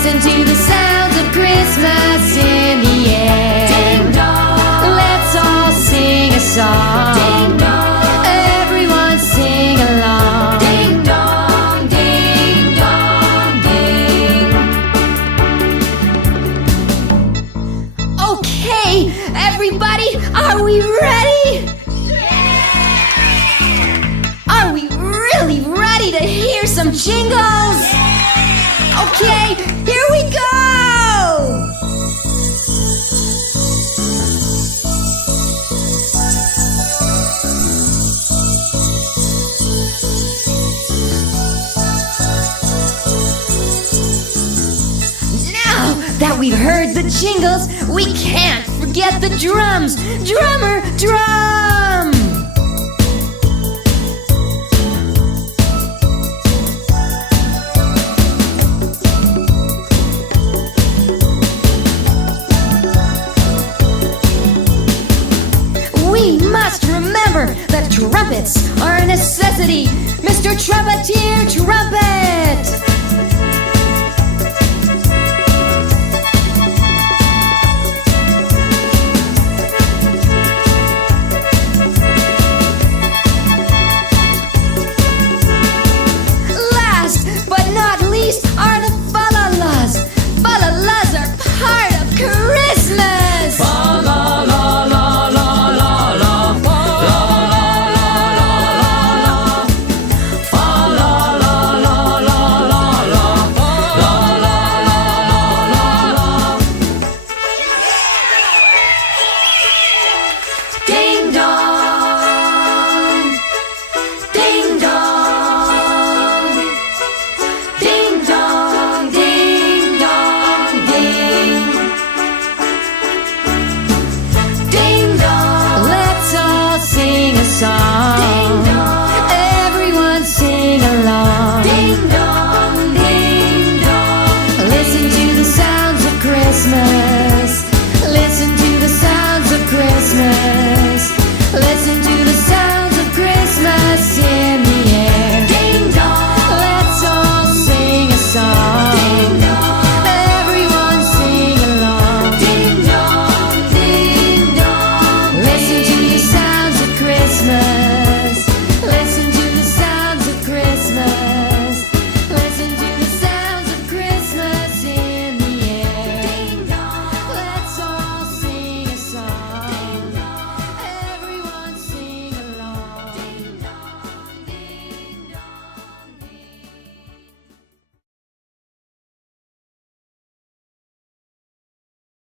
Listen to the sounds of Christmas in the air. Ding dong. Let's all sing a song. Ding dong. Everyone sing along. Ding dong, ding dong, ding. Okay, everybody, are we ready? Are we really ready to hear some jingles? Okay, here we go! Now that we've heard the jingles, we can't forget the drums. Drummer, drum! We must remember that trumpets are a necessity. Mr. Trumpeteer, trumpet!